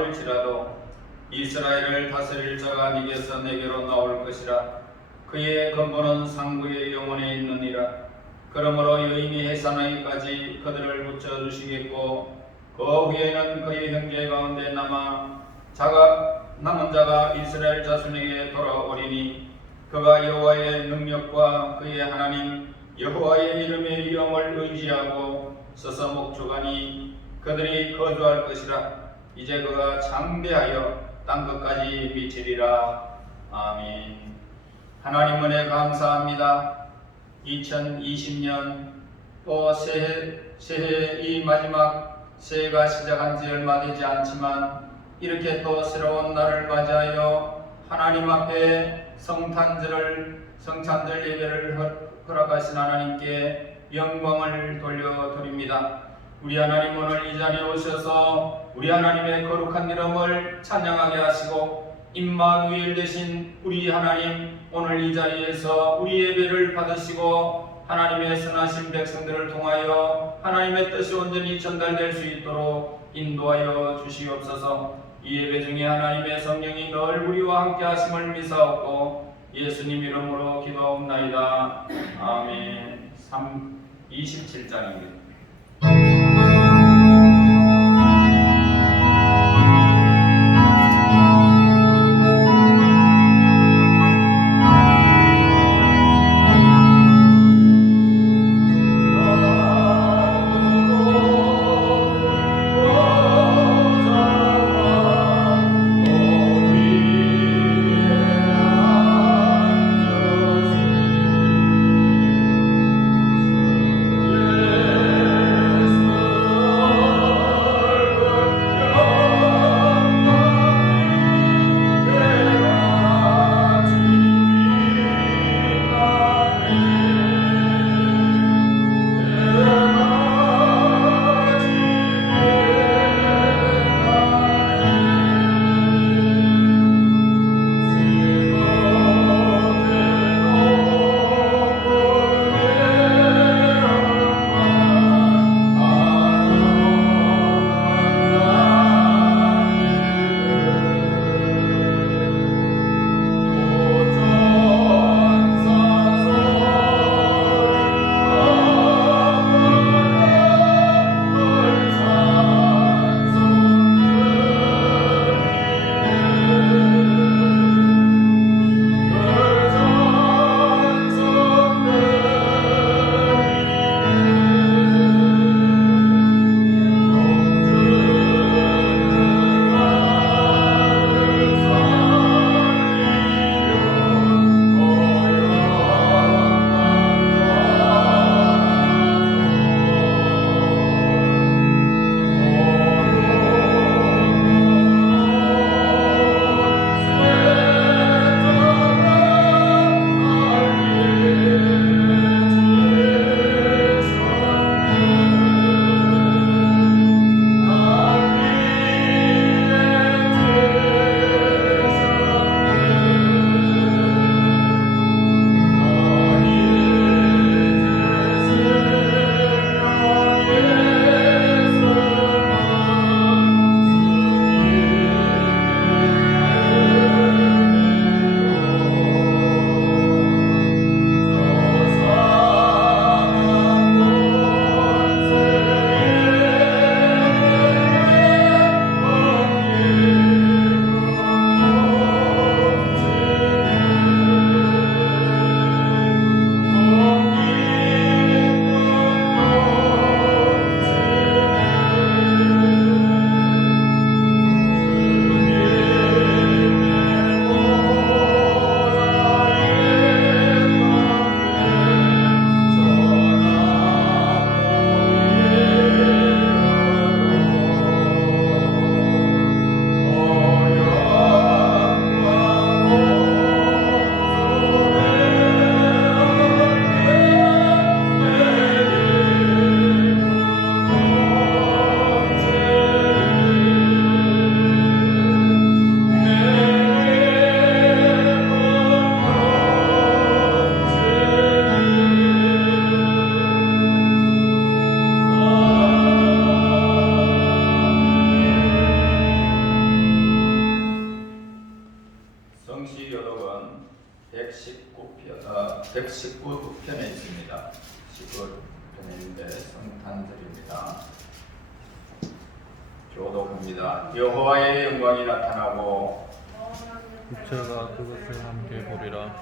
막을지라도 이스라엘을 다스릴 자가 네게서 내게로 나올 것이라. 그의 근본은 상부의 영혼에 있느니라. 그러므로 여인이 해산하기까지 그들을 붙여주시겠고 그 후에는 그의 형제 가운데 남은 자가 이스라엘 자손에게 돌아오리니 그가 여호와의 능력과 그의 하나님 여호와의 이름의 영을 의지하고 서서 목축하니 그들이 거주할 것이라. 이제 그가 장대하여 땅끝까지 미치리라. 아멘. 하나님 은혜 감사합니다. 2020년 또 새해 이 마지막 새해가 시작한 지 얼마 되지 않지만 이렇게 또 새로운 날을 맞이하여 하나님 앞에 성탄절 예배를 허락하신 하나님께 영광을 돌려드립니다. 우리 하나님 오늘 이 자리에 오셔서 우리 하나님의 거룩한 이름을 찬양하게 하시고 임마누엘 되신 우리 하나님 오늘 이 자리에서 우리 예배를 받으시고 하나님의 선하신 백성들을 통하여 하나님의 뜻이 온전히 전달될 수 있도록 인도하여 주시옵소서. 이 예배 중에 하나님의 성령이 늘 우리와 함께 하심을 믿사옵고 예수님 이름으로 기도하옵나이다. 아멘. 27장입니다. Yeah. 19편에 있습니다. 19편에 있는데 성탄절입니다. 교독입니다. 여호와의 영광이 나타나고 육체가 그것을 함께 보리라.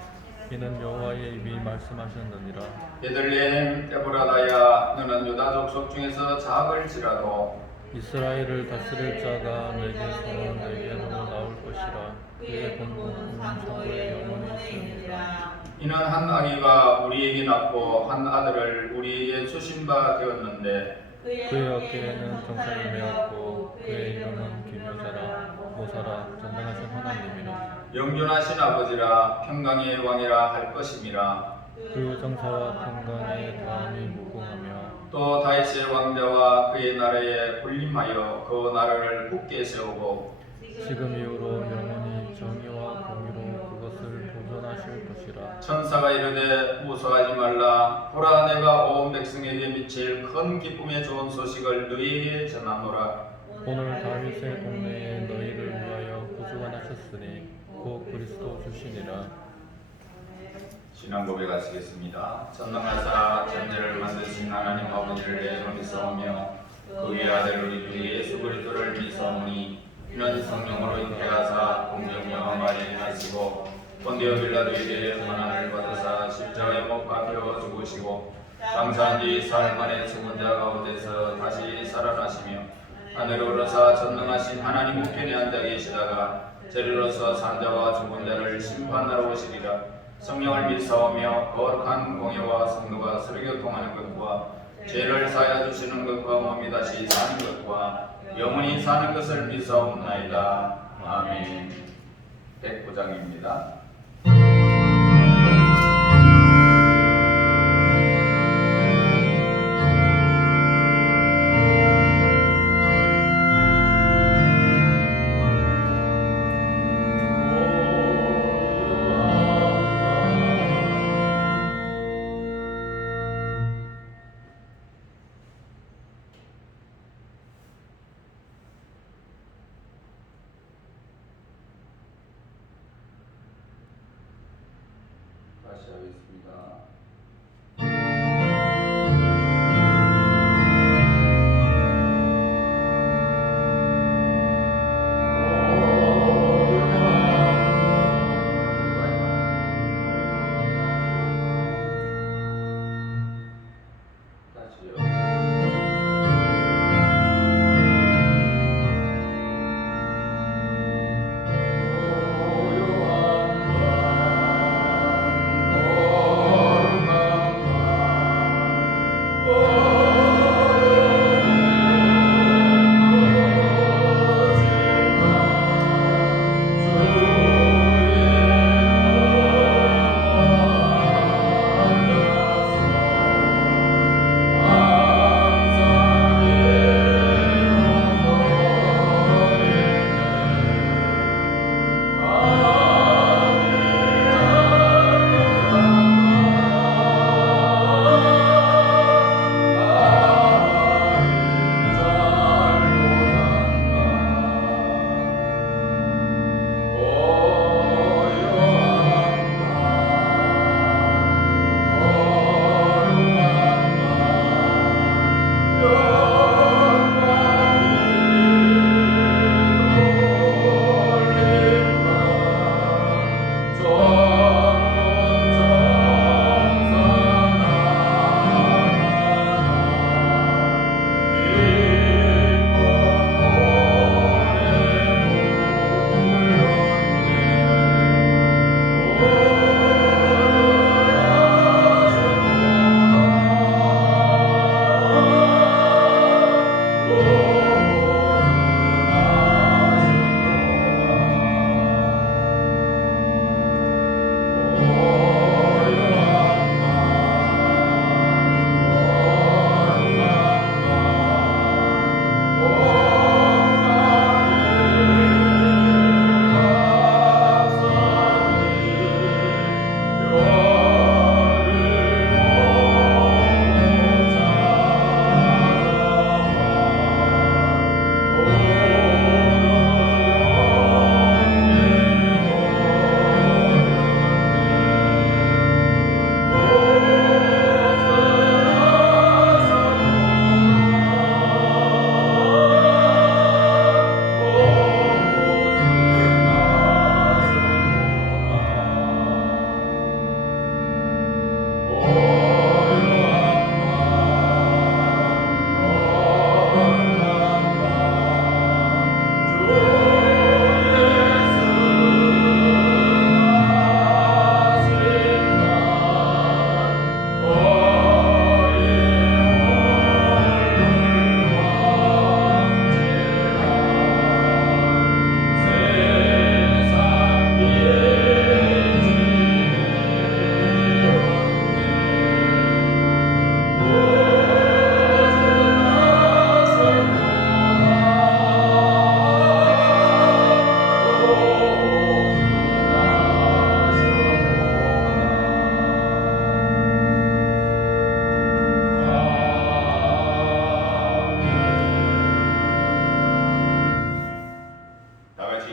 이는 여호와의 입이 말씀하셨느니라. 베들레헴 에브라다야 너는 유다 족속 중에서 작을지라도 이스라엘을 다스릴 자가 내게서 내게로 나올 것이라. 그의 본국은 천국에 영원히 있으리라. 이는 한 아기가 우리에게 낳고 한 아들을 우리에게 주신 바 되었는데 그의 어깨에는 정사를 메었고 그의 이름은 기묘자라 모사라 전능하신 하나님이라. 영존하신 아버지라 평강의 왕이라 할 것임이라. 그 정사와 평강의 다음이 무궁하며 또 다윗의 왕자와 그의 나라에 군림하여 그 나라를 굳게 세우고 지금 이후로 영원히 정의와 공의로 그것을 보존하실 것이라. 천사가 이르되 무서워하지 말라. 보라 내가 온 백성에게 미칠 큰 기쁨의 좋은 소식을 너희에게 전하노라. 오늘 다윗의 동네에 너희를 위하여 구주가 나셨으니 곧 그리스도 주시니라. 신앙 고백하시겠습니다. 전능하사 천지를 만드신 하나님 아버지를 내가 믿사오며 그의 아들 우리 주 예수 그리스도를 믿사오니 이는 성령으로 잉태하사 공정명하 마리에 나시고 본디오 빌라도에 대해 고난을 받으사 십자가에 못 박혀 죽으시고 장사한 지 사흘 만에 죽은 자 가운데서 다시 살아나시며 하늘에 오르사 전능하신 하나님 우편에 앉아 계시다가 저리로서 산 자와 죽은 자를 심판하러 오시리라. 성령을 믿사오며 거룩한 공예와 성도가 서로 교통하는 것과 죄를 사하여 주시는 것과 몸이 다시 사는 것과 영원히 사는 것을 믿사옵나이다. 아멘. 109장입니다.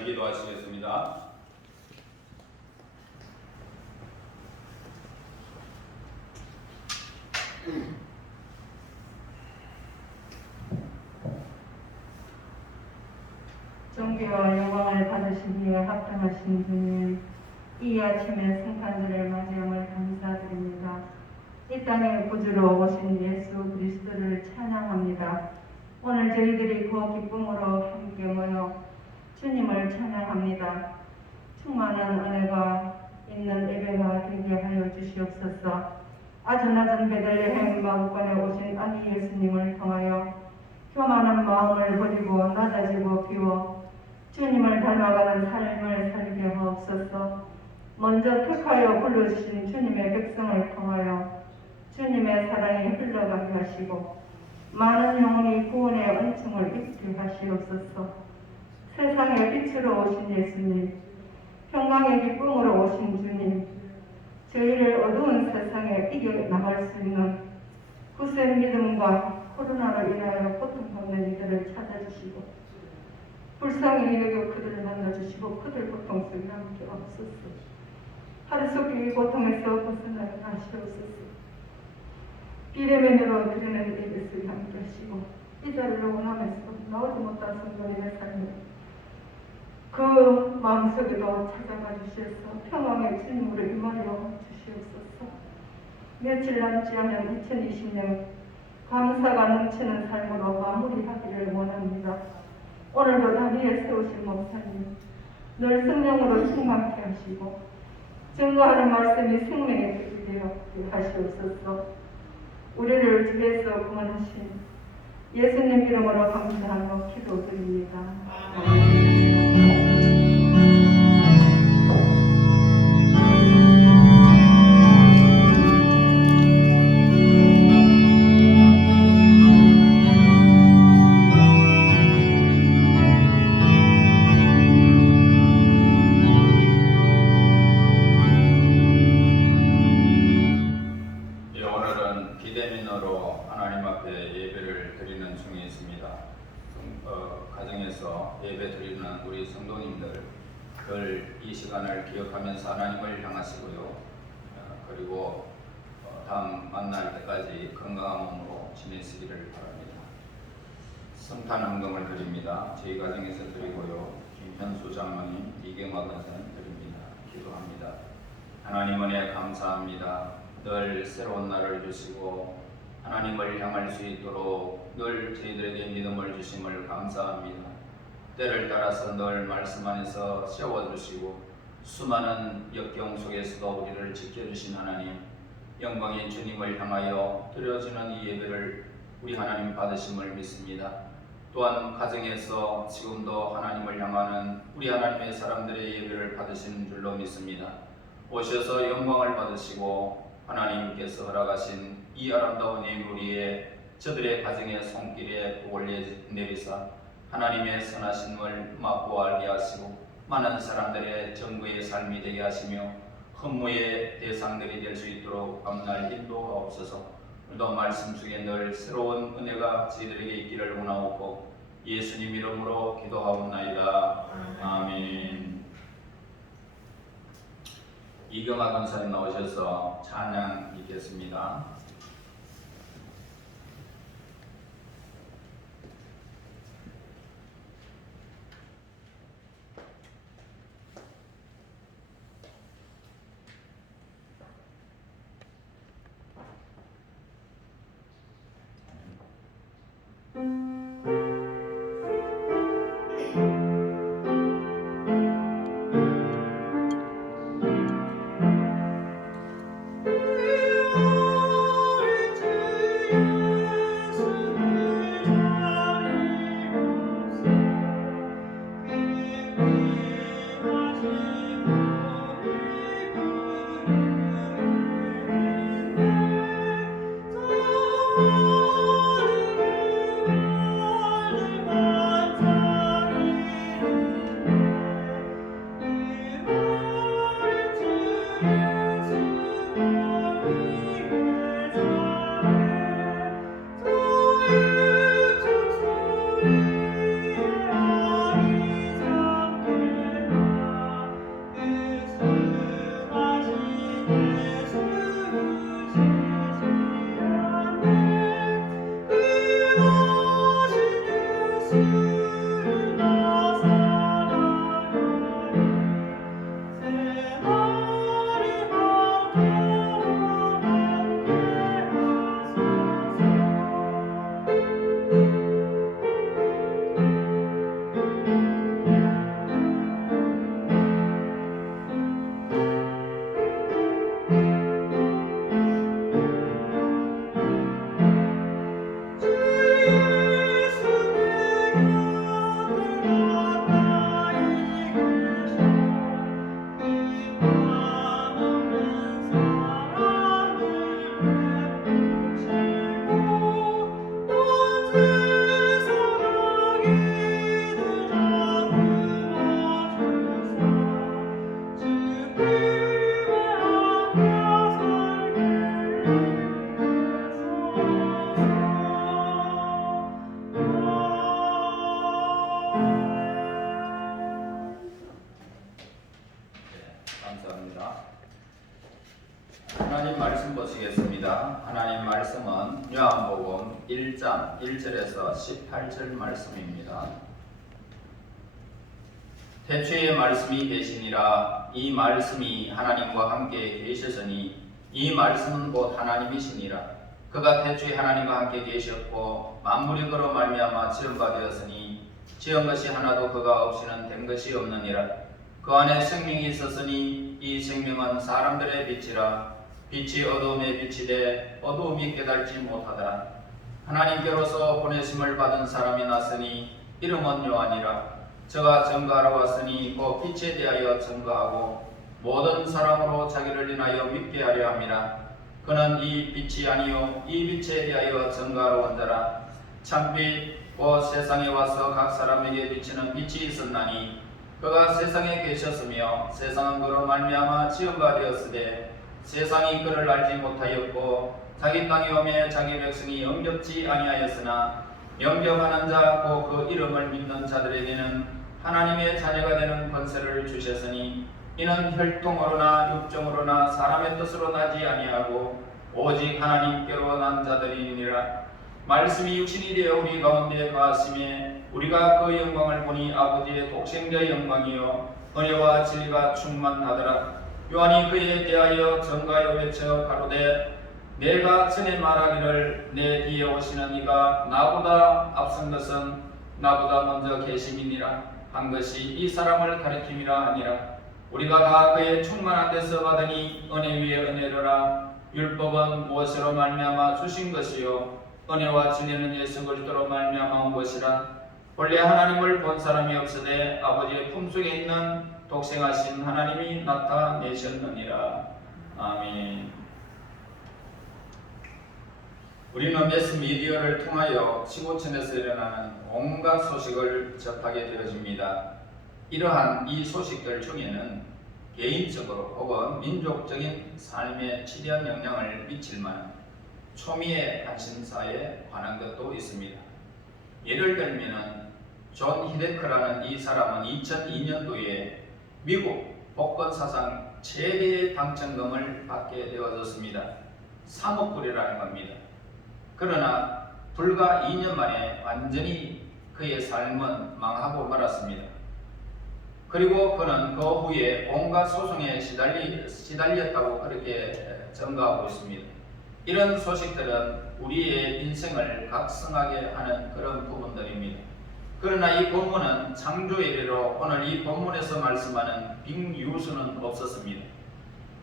기도하시겠습니다. 존귀와 영광을 받으시기에 합당하신 주님, 이 아침에 성탄절을 맞이함을 감사드립니다. 이 땅에 구주로 오신 예수 그리스도를 찬양합니다. 오늘 저희들이 그 기쁨으로 함께 모여 주님을 찬양합니다. 충만한 은혜가 있는 예배가 되게 하여 주시옵소서. 아주 낮은 베들레헴 마구간에 오신 아기 예수님을 통하여 교만한 마음을 버리고 낮아지고 비워 주님을 닮아가는 삶을 살게 하옵소서. 먼저 택하여 불러주신 주님의 백성을 통하여 주님의 사랑이 흘러가게 하시고 많은 영혼이 구원의 은총을 입게 하시옵소서. 세상의 빛으로 오신 예수님, 평강의 기쁨으로 오신 주님, 저희를 어두운 세상에 이겨나갈 수 있는 굳은 믿음과 코로나로 인하여 고통받는 이들을 찾아주시고 불쌍히 여겨 그들을 만나주시고 그들 고통 속에 함께 없소서. 하루 속에 이 고통에서 벗어나게 하시옵소서. 비대면으로 드리는 예배를 함께 하시고 이 자리를 원하면서 나오지 못한 성도님의 삶을 그 마음속에도 찾아가 주셔서 평강의 주님으로 임하여 주시옵소서. 며칠 남지 않은 2020년 감사가 넘치는 삶으로 마무리하기를 원합니다. 오늘도 다리에 세우신 목사님 늘 성령으로 충만케 하시고 증거하는 말씀이 생명의 뜻이 되어 하시옵소서. 우리를 주에서 구원하신 예수님 이름으로 감사하며 기도드립니다. 오늘은 비대면으로 하나님 앞에 예배를 드리는 중에 있습니다. 가정에서 예배 드리는 우리 성도님들 늘 이 시간을 기억하면서 하나님을 향하시고요. 그리고 다음 만날 때까지 건강한 몸으로 지내시기를 바랍니다. 성탄 헌금을 드립니다. 저희 가정에서 드리고요. 김현수 장로님, 이경화 권사님 드립니다. 기도합니다. 하나님 은혜 감사합니다. 늘 새로운 날을 주시고 하나님을 향할 수 있도록 늘 저희들에게 믿음을 주심을 감사합니다. 때를 따라서 늘 말씀 안에서 세워주시고 수많은 역경 속에서도 우리를 지켜주신 하나님, 영광의 주님을 향하여 드려지는 이 예배를 우리 하나님 받으심을 믿습니다. 또한 가정에서 지금도 하나님을 향하는 우리 하나님의 사람들의 예배를 받으시는 줄로 믿습니다. 오셔서 영광을 받으시고 하나님께서 허락하신 이 아름다운 예물 위에 저들의 가정의 손길에 복을 내리사 하나님의 선하심을 맛보 알게 하시고 많은 사람들의 정거의 삶이 되게 하시며 헌무의 대상들이 될 수 있도록 밤날 인도하옵소서. 오늘도 말씀 중에 늘 새로운 은혜가 저희들에게 있기를 원하옵고 예수님 이름으로 기도하옵나이다. 아멘. 이경아 권사님 나오셔서 찬양 읽겠습니다. 3장 1절에서 18절 말씀입니다. 태초에 말씀이 계시니라. 이 말씀이 하나님과 함께 계셨으니 이 말씀은 곧 하나님이시니라. 그가 태초에 하나님과 함께 계셨고 만물이 그로 말미암아 지은 바 되었으니 지은 것이 하나도 그가 없이는 된 것이 없느니라. 그 안에 생명이 있었으니 이 생명은 사람들의 빛이라. 빛이 어두움에 비치되 어두움이 깨달지 못하더라. 하나님께로서 보내심을 받은 사람이 났으니 이름은 요한이라. 저가 증거하러 왔으니 그 빛에 대하여 증거하고 모든 사람으로 자기를 인하여 믿게 하려 함이라. 그는 이 빛이 아니요 이 빛에 대하여 증거하러 온 자라. 참빛 곧 세상에 와서 각 사람에게 비치는 빛이 있었나니 그가 세상에 계셨으며 세상은 그로 말미암아 지은 바 되었으되 세상이 그를 알지 못하였고 자기 땅에 오매 자기 백성이 영접지 아니하였으나 영접하는 자 곧 그 이름을 믿는 자들에게는 하나님의 자녀가 되는 권세를 주셨으니 이는 혈통으로나 육정으로나 사람의 뜻으로 나지 아니하고 오직 하나님께로 난 자들이니라. 말씀이 육신이 되어 우리 가운데 거하심에 우리가 그 영광을 보니 아버지의 독생자의 영광이요 은혜와 진리가 충만하더라. 요한이 그에 대하여 전가여 외쳐 가로되 내가 전에 말하기를 내 뒤에 오시는 이가 나보다 앞선 것은 나보다 먼저 계심이니라 한 것이 이 사람을 가리킴이라 하니라. 우리가 다 그의 충만한 데서 받으니 은혜 위에 은혜로라. 율법은 무엇으로 말미암아 주신 것이요 은혜와 진리는 예수 그리스도로 말미암아 온 것이라. 본래 하나님을 본 사람이 없으되 아버지의 품속에 있는 독생하신 하나님이 나타내셨느니라. 아멘. 우리는 매스미디어를 통하여 지구촌에서 일어나는 온갖 소식을 접하게 되어집니다. 이러한 이 소식들 중에는 개인적으로 혹은 민족적인 삶에 지대한 영향을 미칠 만한 초미의 관심사에 관한 것도 있습니다. 예를 들면 존 히데크라는 이 사람은 2002년도에 미국 복권사상 최대의 당첨금을 받게 되어졌습니다. 3억 불이라는 겁니다. 그러나 불과 2년 만에 완전히 그의 삶은 망하고 말았습니다. 그리고 그는 그 후에 온갖 소송에 시달렸다고 그렇게 증거하고 있습니다. 이런 소식들은 우리의 인생을 각성하게 하는 그런 부분들입니다. 그러나 이 본문은 창조의 이래로 오늘 이 본문에서 말씀하는 빅뉴스는 없었습니다.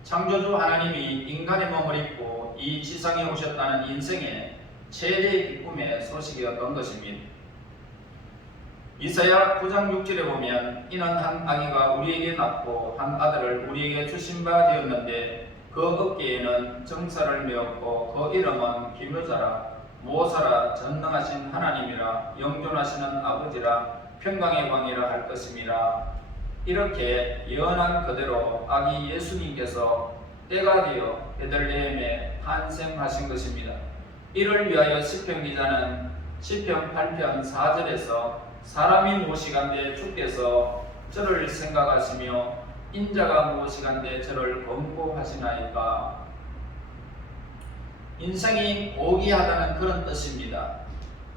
창조주 하나님이 인간의 몸을 입고 이 지상에 오셨다는 인생의 최대의 기쁨의 소식이었던 것입니다. 이사야 9장 6절에 보면 이는 한 아기가 우리에게 낳고 한 아들을 우리에게 주신 바 되었는데 그 어깨에는 정사를 메었고 그 이름은 기묘자라 모사라 전능하신 하나님이라 영존하시는 아버지라 평강의 왕이라 할 것임이라. 이렇게 예언한 그대로 아기 예수님께서 때가 되어 베들레헴에 탄생하신 것입니다. 이를 위하여 시편 기자는 시편 8편 4절에서 사람이 무엇이간데 주께서 저를 생각하시며 인자가 무엇이간데 저를 권고하시나이까. 인생이 고귀하다는 그런 뜻입니다.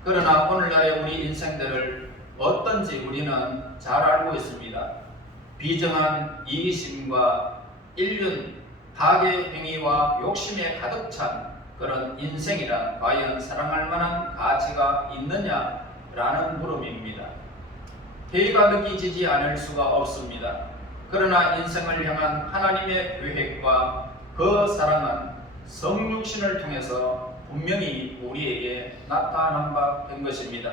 그러나 오늘날의 우리 인생들을 어떤지 우리는 잘 알고 있습니다. 비정한 이기심과 인륜, 파괴 행위와 욕심에 가득 찬 그런 인생이란 과연 사랑할 만한 가치가 있느냐라는 물음입니다. 회의가 느껴지지 않을 수가 없습니다. 그러나 인생을 향한 하나님의 계획과 그 사랑은 성육신을 통해서 분명히 우리에게 나타난 바 된 것입니다.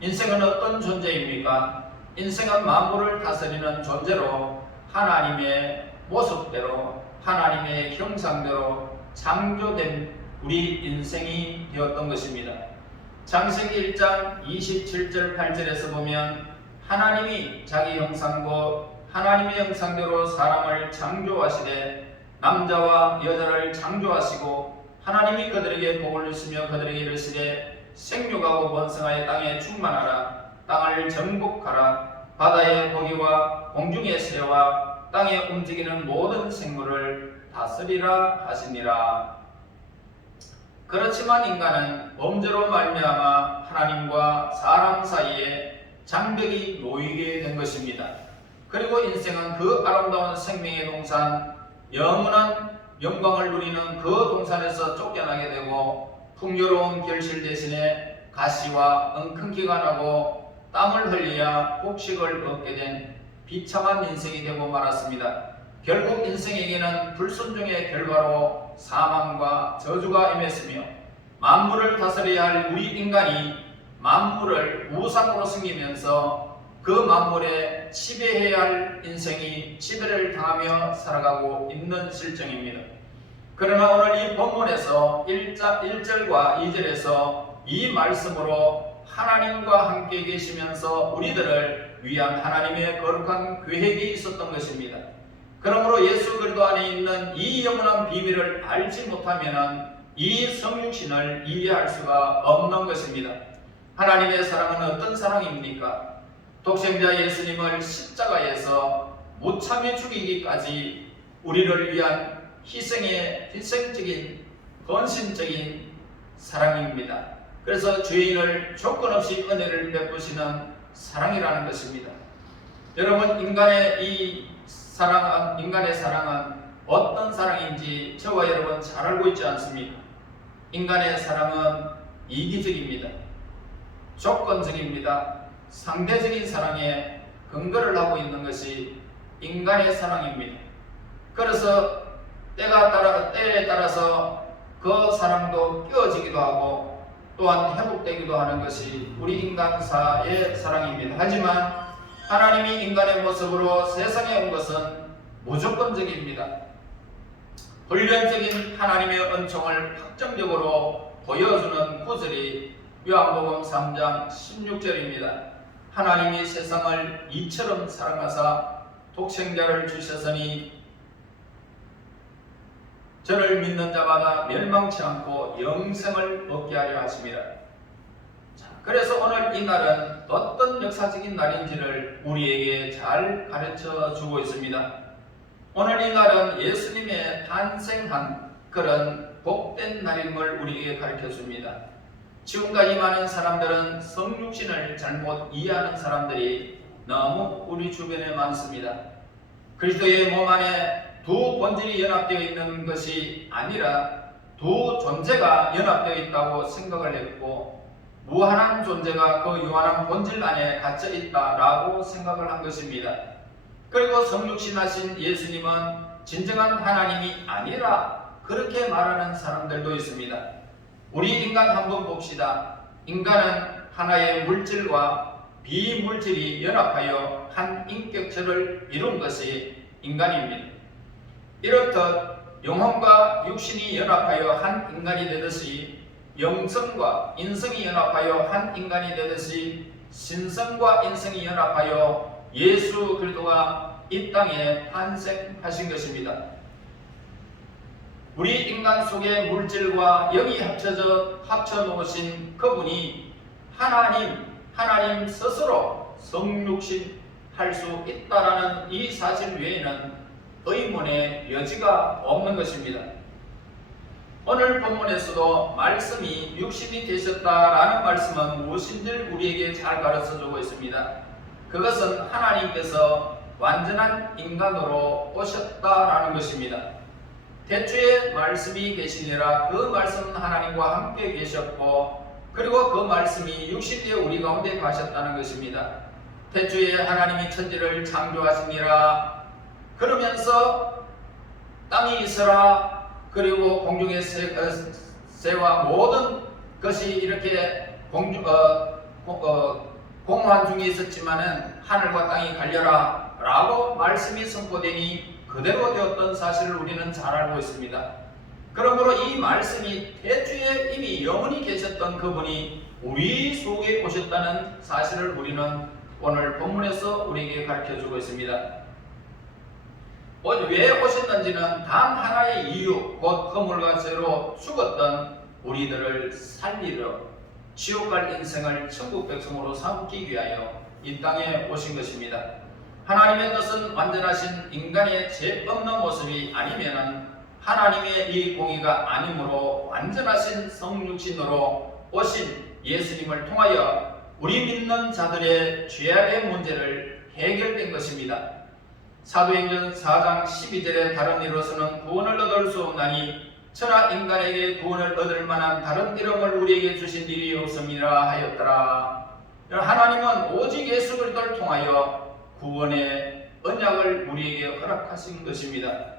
인생은 어떤 존재입니까? 인생은 만물을 다스리는 존재로 하나님의 모습대로 하나님의 형상대로 창조된 우리 인생이 되었던 것입니다. 창세기 1장 27절 8절에서 보면 하나님이 자기 형상과 하나님의 형상대로 사람을 창조하시되 남자와 여자를 창조하시고 하나님이 그들에게 복을 주시며 그들에게 이르시되 생육하고 번성하여 땅에 충만하라. 땅을 정복하라. 바다의 고기와 공중의 새와 땅에 움직이는 모든 생물을 다스리라 하시니라. 그렇지만 인간은 범죄로 말미암아 하나님과 사람 사이에 장벽이 놓이게 된 것입니다. 그리고 인생은 그 아름다운 생명의 동산, 영원한 영광을 누리는 그 동산에서 쫓겨나게 되고 풍요로운 결실 대신에 가시와 엉큼기가 나고 땀을 흘려야 곡식을 얻게 된 비참한 인생이 되고 말았습니다. 결국 인생에게는 불순종의 결과로 사망과 저주가 임했으며 만물을 다스려야 할 우리 인간이 만물을 우상으로 섬기면서 그 만물에 지배해야 할 인생이 지배를 당하며 살아가고 있는 실정입니다. 그러나 오늘 이 본문에서 1절과 2절에서 이 말씀으로 하나님과 함께 계시면서 우리들을 위한 하나님의 거룩한 계획이 있었던 것입니다. 그러므로 예수 그리스도 안에 있는 이 영원한 비밀을 알지 못하면 이 성육신을 이해할 수가 없는 것입니다. 하나님의 사랑은 어떤 사랑입니까? 독생자 예수님을 십자가에서 무참히 죽이기까지 우리를 위한 희생적인 헌신적인 사랑입니다. 그래서 죄인을 조건 없이 은혜를 베푸시는 사랑이라는 것입니다. 여러분, 인간의 사랑은 어떤 사랑인지 저와 여러분 잘 알고 있지 않습니까? 인간의 사랑은 이기적입니다. 조건적입니다. 상대적인 사랑에 근거를 하고 있는 것이 인간의 사랑입니다. 그래서 때에 따라서 그 사랑도 깨어지기도 하고 또한 회복되기도 하는 것이 우리 인간사의 사랑입니다. 하지만 하나님이 인간의 모습으로 세상에 온 것은 무조건적입니다. 훈련적인 하나님의 은총을 확정적으로 보여주는 구절이 요한복음 3장 16절입니다. 하나님이 세상을 이처럼 사랑하사 독생자를 주셨으니 저를 믿는 자마다 멸망치 않고 영생을 얻게 하려 하십니다. 그래서 오늘 이 날은 어떤 역사적인 날인지를 우리에게 잘 가르쳐 주고 있습니다. 오늘 이 날은 예수님의 탄생한 그런 복된 날임을 우리에게 가르쳐 줍니다. 지금까지 많은 사람들은 성육신을 잘못 이해하는 사람들이 너무 우리 주변에 많습니다. 그리스도의 몸 안에 두 본질이 연합되어 있는 것이 아니라 두 존재가 연합되어 있다고 생각을 했고 무한한 존재가 그 유한한 본질 안에 갇혀 있다라고 생각을 한 것입니다. 그리고 성육신하신 예수님은 진정한 하나님이 아니라 그렇게 말하는 사람들도 있습니다. 우리 인간 한번 봅시다. 인간은 하나의 물질과 비물질이 연합하여 한 인격체를 이룬 것이 인간입니다. 이렇듯 영혼과 육신이 연합하여 한 인간이 되듯이 영성과 인성이 연합하여 한 인간이 되듯이 신성과 인성이 연합하여 예수 그리스도가 이 땅에 탄생하신 것입니다. 우리 인간 속의 물질과 영이 합쳐 놓으신 그분이 하나님 스스로 성육신 할 수 있다라는 이 사실 외에는 의문의 여지가 없는 것입니다. 오늘 본문에서도 말씀이 육신이 되셨다라는 말씀은 무엇인지를 우리에게 잘 가르쳐주고 있습니다. 그것은 하나님께서 완전한 인간으로 오셨다라는 것입니다. 태초에 말씀이 계시니라 그 말씀은 하나님과 함께 계셨고 그리고 그 말씀이 육신되어 우리 가운데 가셨다는 것입니다. 태초에 하나님이 천지를 창조하시니라 그러면서 땅이 있으라 그리고 공중의 새와 모든 것이 이렇게 공허한 중에 있었지만은 하늘과 땅이 갈려라 라고 말씀이 선포되니 그대로 되었던 사실을 우리는 잘 알고 있습니다. 그러므로 이 말씀이 태초에 이미 영원히 계셨던 그분이 우리 속에 오셨다는 사실을 우리는 오늘 본문에서 우리에게 가르쳐주고 있습니다. 왜 오셨는지는 단 하나의 이유, 곧 허물과 죄로 죽었던 우리들을 살리러 지옥 갈 인생을 천국 백성으로 삼기 위하여 이 땅에 오신 것입니다. 하나님의 뜻은 완전하신 인간의 죄 없는 모습이 아니면은 하나님의 이 공의가 아니므로 완전하신 성육신으로 오신 예수님을 통하여 우리 믿는 자들의 죄악의 문제를 해결된 것입니다. 사도행전 4장 12절의 다른 이로서는 구원을 얻을 수 없나니 천하 인간에게 구원을 얻을 만한 다른 이름을 우리에게 주신 일이 없음이라 하였더라. 하나님은 오직 예수 그리스도를 통하여 구원의 언약을 우리에게 허락하신 것입니다.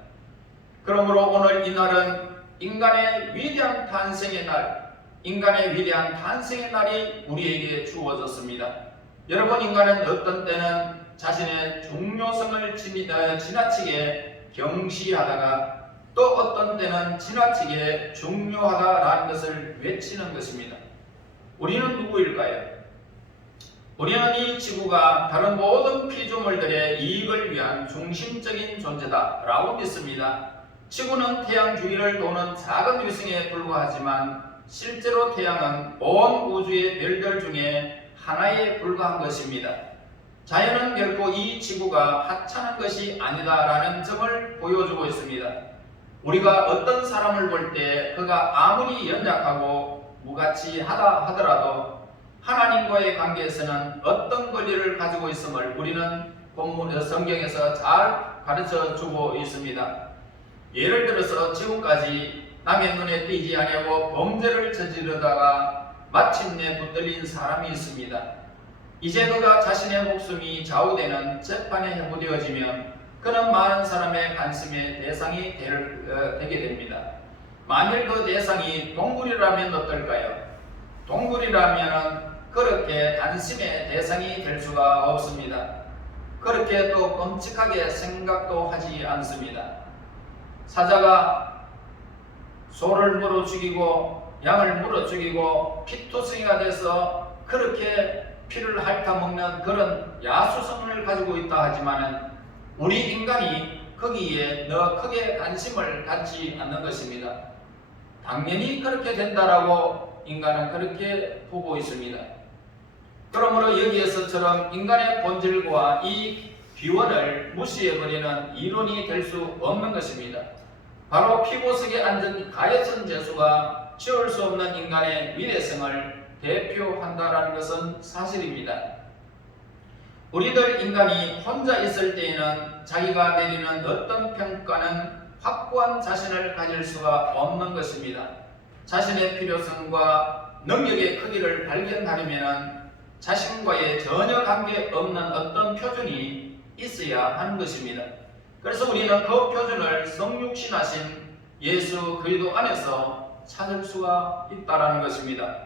그러므로 오늘 이 날은 인간의 위대한 탄생의 날, 인간의 위대한 탄생의 날이 우리에게 주어졌습니다. 여러분, 인간은 어떤 때는 자신의 중요성을 지나치게 경시하다가 또 어떤 때는 지나치게 중요하다라는 것을 외치는 것입니다. 우리는 누구일까요? 우리는 이 지구가 다른 모든 피조물들의 이익을 위한 중심적인 존재다라고 믿습니다. 지구는 태양 주위를 도는 작은 위성에 불과하지만 실제로 태양은 온 우주의 별들 중에 하나에 불과한 것입니다. 자연은 결코 이 지구가 하찮은 것이 아니다라는 점을 보여주고 있습니다. 우리가 어떤 사람을 볼 때 그가 아무리 연약하고 무가치하다 하더라도 하나님과의 관계에서는 어떤 권리를 가지고 있음을 우리는 본문 성경에서 잘 가르쳐 주고 있습니다. 예를 들어서 지금까지 남의 눈에 띄지 아니하고 범죄를 저지르다가 마침내 붙들린 사람이 있습니다. 이제 그가 자신의 목숨이 좌우되는 재판에 회부되어지면 그는 많은 사람의 관심의 대상이 되게 됩니다. 만일 그 대상이 동물이라면 어떨까요? 동물이라면 그렇게 관심의 대상이 될 수가 없습니다. 그렇게 또 끔찍하게 생각도 하지 않습니다. 사자가 소를 물어 죽이고 양을 물어 죽이고 피투성이가 돼서 그렇게 피를 핥아먹는 그런 야수성을 가지고 있다 하지만은 우리 인간이 거기에 더 크게 관심을 갖지 않는 것입니다. 당연히 그렇게 된다라고 인간은 그렇게 보고 있습니다. 그러므로 여기에서처럼 인간의 본질과 이 기원을 무시해버리는 이론이 될 수 없는 것입니다. 바로 피보석에 앉은 가여천 제수가 지울 수 없는 인간의 위대성을 대표한다라는 것은 사실입니다. 우리들 인간이 혼자 있을 때에는 자기가 내리는 어떤 평가는 확고한 자신을 가질 수가 없는 것입니다. 자신의 필요성과 능력의 크기를 발견하려면 자신과의 전혀 관계없는 어떤 표준이 있어야 하는 것입니다. 그래서 우리는 그 표준을 성육신하신 예수 그리스도 안에서 찾을 수가 있다라는 것입니다.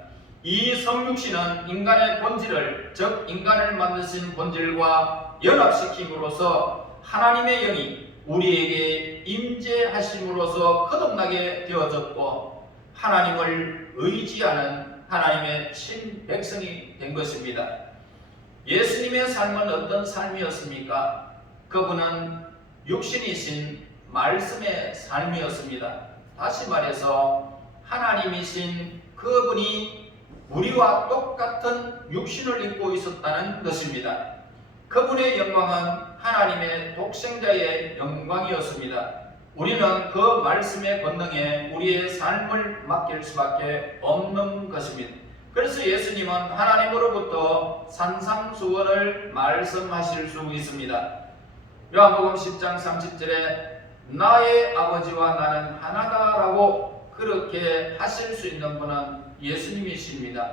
이 성육신은 인간의 본질을, 즉 인간을 만드신 본질과 연합시킴으로써 하나님의 영이 우리에게 임재하심으로써 거듭나게 되어졌고 하나님을 의지하는 하나님의 친백성이 된 것입니다. 예수님의 삶은 어떤 삶이었습니까? 그분은 육신이신 말씀의 삶이었습니다. 다시 말해서 하나님이신 그분이 우리와 똑같은 육신을 입고 있었다는 것입니다. 그분의 영광은 하나님의 독생자의 영광이었습니다. 우리는 그 말씀의 권능에 우리의 삶을 맡길 수밖에 없는 것입니다. 그래서 예수님은 하나님으로부터 산상수원을 말씀하실 수 있습니다. 요한복음 10장 30절에 나의 아버지와 나는 하나다라고 그렇게 하실 수 있는 분은 예수님이십니다.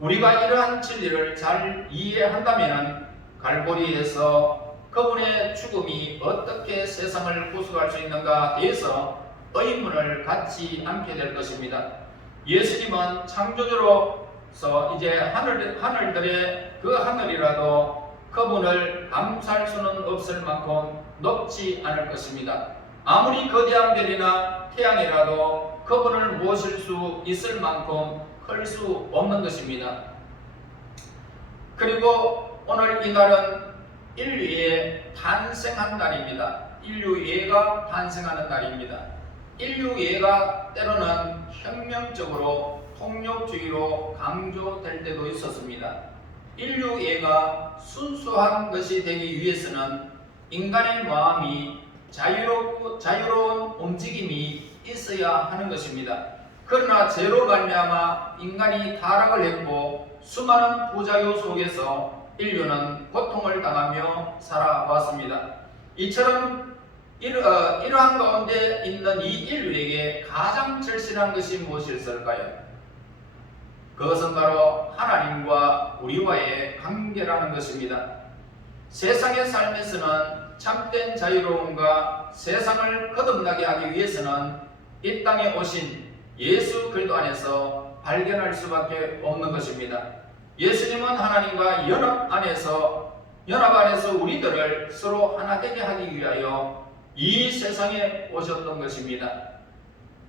우리가 이러한 진리를 잘 이해한다면 갈보리에서 그분의 죽음이 어떻게 세상을 구속할 수 있는가에 대해서 의문을 갖지 않게 될 것입니다. 예수님은 창조주로서 이제 하늘들의 그 하늘이라도 그분을 감쌀 수는 없을 만큼 높지 않을 것입니다. 아무리 거대한 별이나 태양이라도 그분을 모실 수 있을 만큼 클 수 없는 것입니다. 그리고 오늘 이 날은 인류의 탄생한 날입니다. 인류예가 탄생하는 날입니다. 인류예가 때로는 혁명적으로 폭력주의로 강조될 때도 있었습니다. 인류예가 순수한 것이 되기 위해서는 인간의 마음이 자유로운 움직임이 있어야 하는 것입니다. 그러나 죄로 말미암아 인간이 타락을 했고 수많은 부작용 속에서 인류는 고통을 당하며 살아왔습니다. 이처럼 이러한 가운데 있는 이 인류에게 가장 절실한 것이 무엇일까요? 그것은 바로 하나님과 우리와의 관계라는 것입니다. 세상의 삶에서는 참된 자유로움과 세상을 거듭나게 하기 위해서는 이 땅에 오신 예수 그리스도 안에서 발견할 수밖에 없는 것입니다. 예수님은 하나님과 연합 안에서 우리들을 서로 하나 되게 하기 위하여 이 세상에 오셨던 것입니다.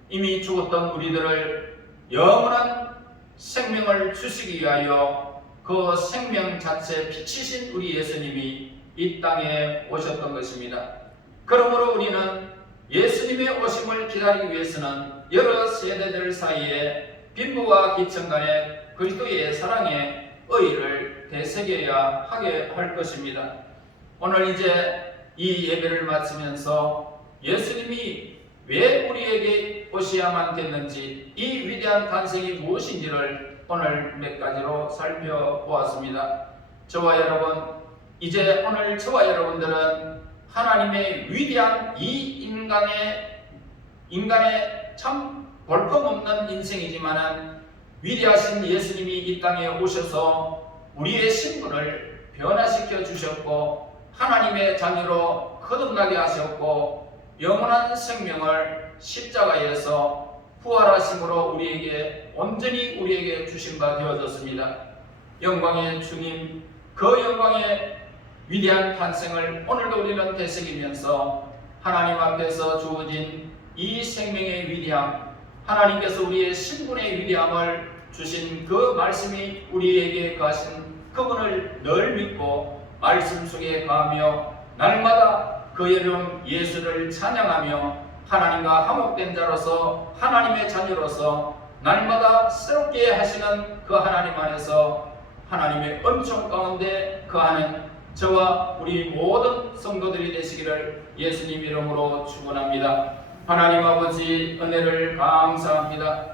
이미 죽었던 우리들을 영원한 생명을 주시기 위하여 그 생명 자체 빛이신 우리 예수님이 이 땅에 오셨던 것입니다. 그러므로 우리는 예수님의 오심을 기다리기 위해서는 여러 세대들 사이에 빈부와 기층 간의 그리스도의 사랑의 의의를 되새겨야 하게 할 것입니다. 오늘 이제 이 예배를 마치면서 예수님이 왜 우리에게 오셔야만 됐는지, 이 위대한 탄생이 무엇인지를 오늘 몇 가지로 살펴보았습니다. 이제 오늘 저와 여러분들은 하나님의 위대한 이 인간의 참 볼품없는 인생이지만 위대하신 예수님이 이 땅에 오셔서 우리의 신분을 변화시켜 주셨고 하나님의 자녀로 거듭나게 하셨고 영원한 생명을 십자가에서 부활하심으로 온전히 우리에게 주신 바 되어졌습니다. 영광의 주님, 그 영광의 위대한 탄생을 오늘도 우리는 되새기면서 하나님 앞에서 주어진 이 생명의 위대함, 하나님께서 우리의 신분의 위대함을 주신 그 말씀이 우리에게 가신 그분을 늘 믿고 말씀 속에 가며 날마다 그 이름 예수를 찬양하며 하나님과 화목된 자로서 하나님의 자녀로서 날마다 새롭게 하시는 그 하나님 안에서 하나님의 은총 가운데 거하는 저와 우리 모든 성도들이 되시기를 예수님 이름으로 축원합니다. 하나님 아버지 은혜를 감사합니다.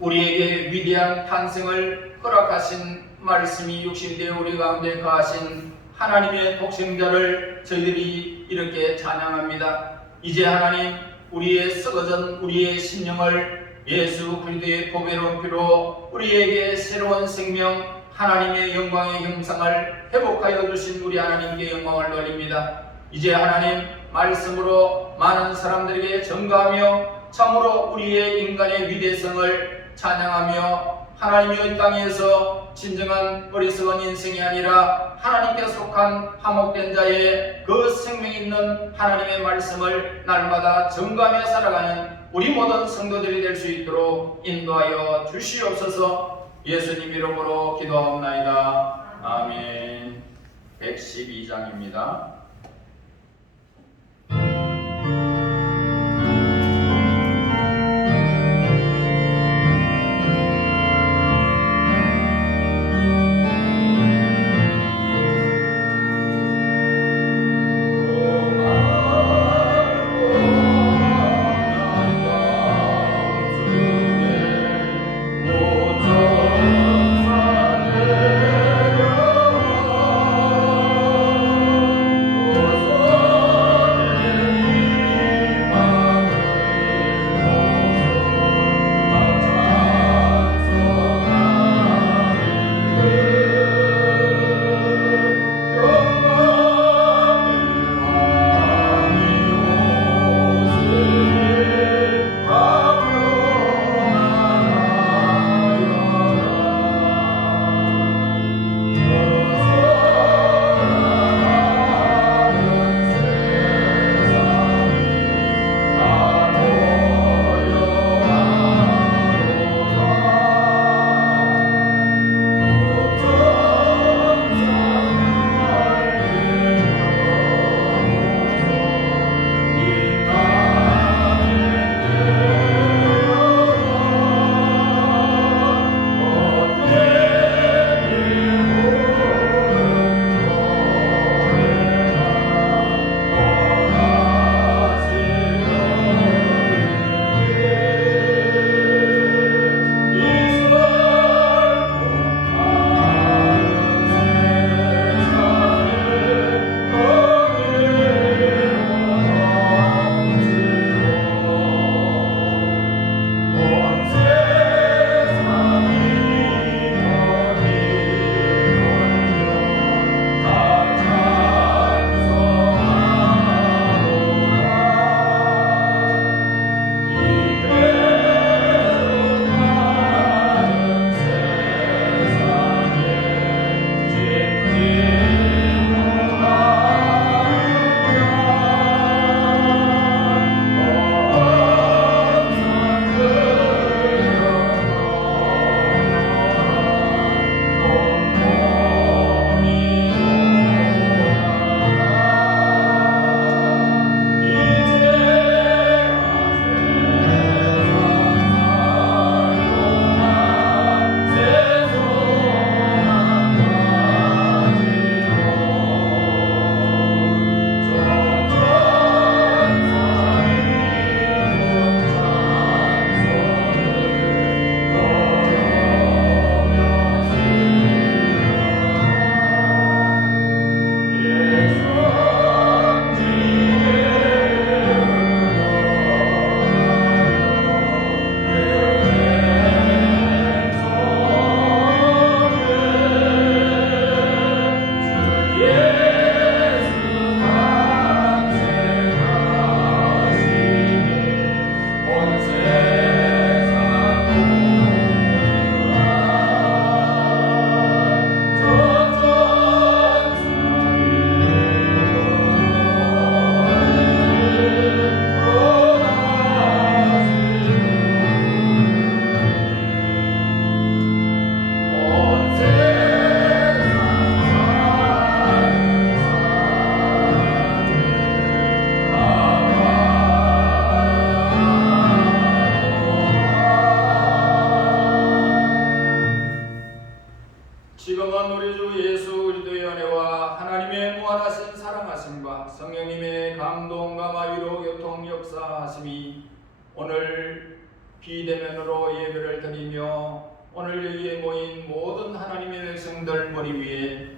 우리에게 위대한 탄생을 허락하신 말씀이 육신이 되어 우리 가운데 거하신 하나님의 독생자를 저희들이 이렇게 찬양합니다. 이제 하나님, 우리의 썩어진 우리의 심령을 예수 그리스도의 보배로운 피로 우리에게 새로운 생명, 하나님의 영광의 형상을 회복하여 주신 우리 하나님께 영광을 돌립니다. 이제 하나님 말씀으로 많은 사람들에게 전가하며 참으로 우리의 인간의 위대성을 찬양하며 하나님의 땅에서 진정한 어리석은 인생이 아니라 하나님께 속한 화목된 자의 그 생명 있는 하나님의 말씀을 날마다 전가하며 살아가는 우리 모든 성도들이 될 수 있도록 인도하여 주시옵소서. 예수님 이름으로 기도하옵나이다. 아멘. 112장입니다. 오늘 비대면으로 예배를 드리며 오늘 여기에 모인 모든 하나님의 백성들 머리 위에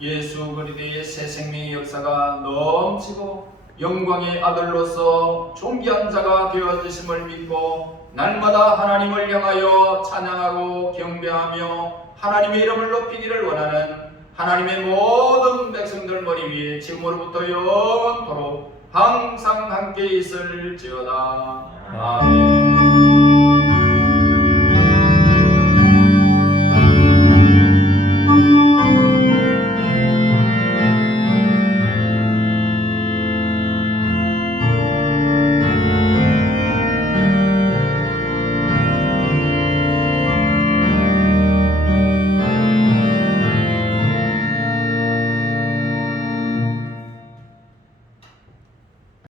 예수 그리스도의 새 생명의 역사가 넘치고 영광의 아들로서 존귀한 자가 되어지심을 믿고 날마다 하나님을 향하여 찬양하고 경배하며 하나님의 이름을 높이기를 원하는 하나님의 모든 백성들 머리 위에 지금으로부터 영원토록 항상 함께 있을지어다. 아멘.